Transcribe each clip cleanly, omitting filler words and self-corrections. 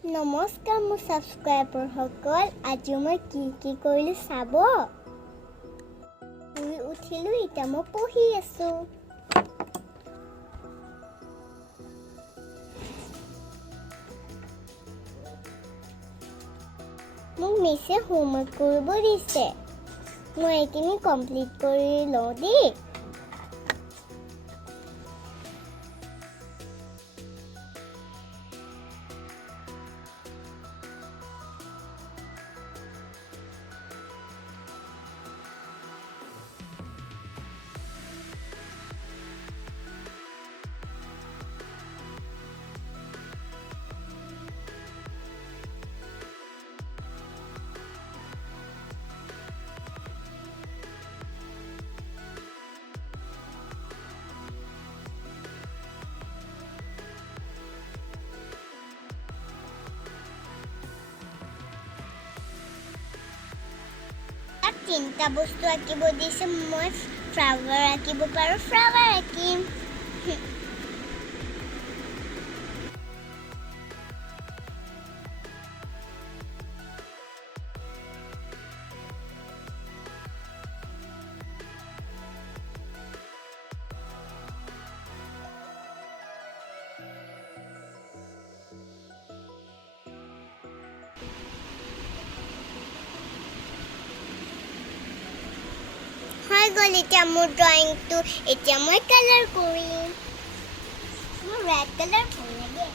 নমস্কাৰ মোৰ ছাবস্ক্ৰাইবাৰসকল, আজি মই কি কৰিলোঁ চাব। শুই উঠিলোঁ, এতিয়া মই পঢ়ি আছোঁ। মোক মিছে হোমৱৰ্ক কৰিব দিছে, মই এইখিনি কমপ্লিট কৰি লওঁ দেই। তিনিটা বস্তু আঁকিব দিছে, মই ফ্লাৱাৰ আঁকিব পাৰোঁ, ফ্লাৱাৰ আঁকিম। হৈ গ'ল এতিয়া মোৰ ড্ৰয়িংটো। এতিয়া মই কালাৰ কৰিম। মোৰ ৰেড কালাৰ ভাল লাগে।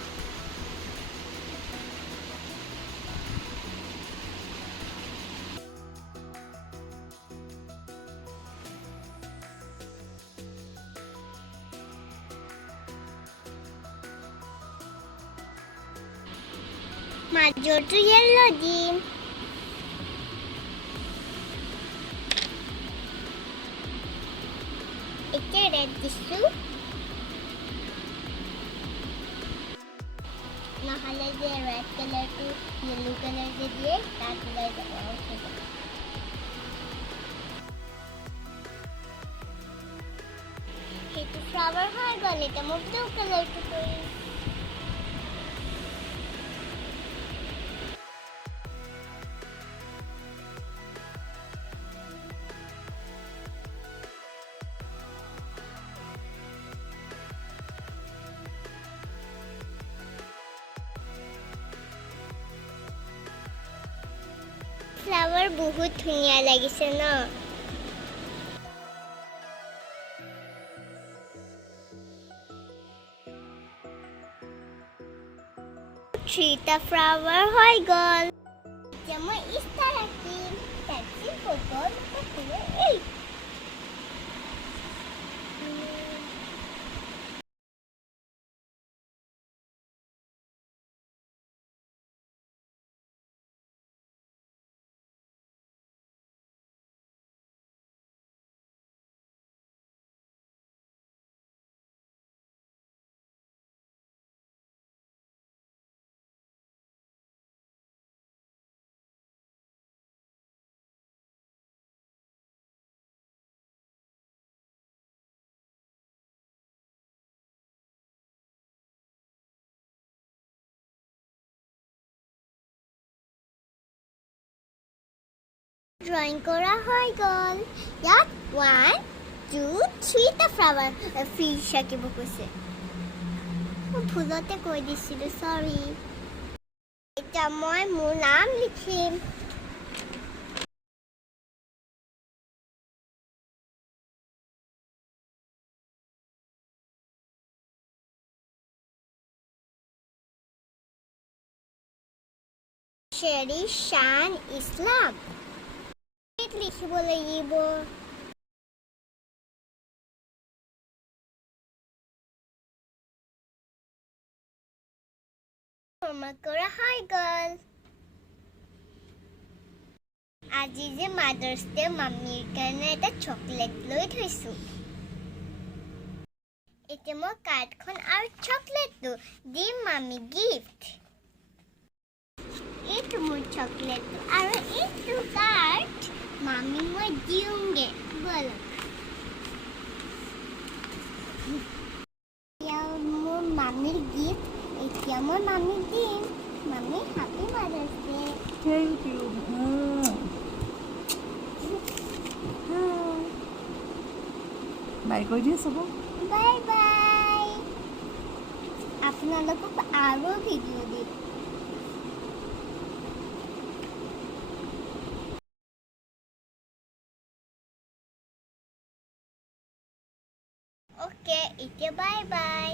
মাজৰটো য়েল্লো দিম। এতিয়া ৰেড দিছোঁ, নহ'লে যে ৰেড কালাৰটো য়েল্লো কালাৰ যে দিয়ে তাত ওলাই যাব। সেইটো ফ্লাৱাৰ হৈ গ'ল, এতিয়া মই ব্লু কালাৰটো কৰিম। ফ্লাৱাৰ বহুত ধুনীয়া লাগিছে ন। থ্ৰীটা ফ্লাৱাৰ হৈ গ'ল। এতিয়া মই ষ্টাৰ আঁকিম। পেঞ্চিল বটল এই ড্ৰয়িং কৰা হৈ গ'ল। ইয়াত 1, 2, 3টা ফ্লাৱাৰ ফিছ আঁকিব কৈছে। মই ভুলতে কৈ দিছিলোঁ, চৰি। এতিয়া মই মোৰ নাম লিখিম। শ্বেৰী শান ইছলাম লিখিব লাগিব। হোমৱৰ্ক কৰা হৈ গ'ল। আজি যে মাদাৰ্ছ ডে, মামীৰ কাৰণে এটা চকলেট লৈ থৈছোঁ। এতিয়া মই কাৰ্ডখন আৰু চকলেটটো দিম মামী গিফ্ট। এইটো মোৰ চকলেটটো আৰু এইটো কাৰ্ড মামী মই দিওঁগে। ব'লক। এতিয়া মোৰ মামীৰ গিফ্ট, এতিয়া মই মামীক দিম। মামী বাই কৈ দিয়া চব বাই বাই আপোনালোকক আৰু ভিডিঅ' দিম ওকে এতিয়া বাই বাই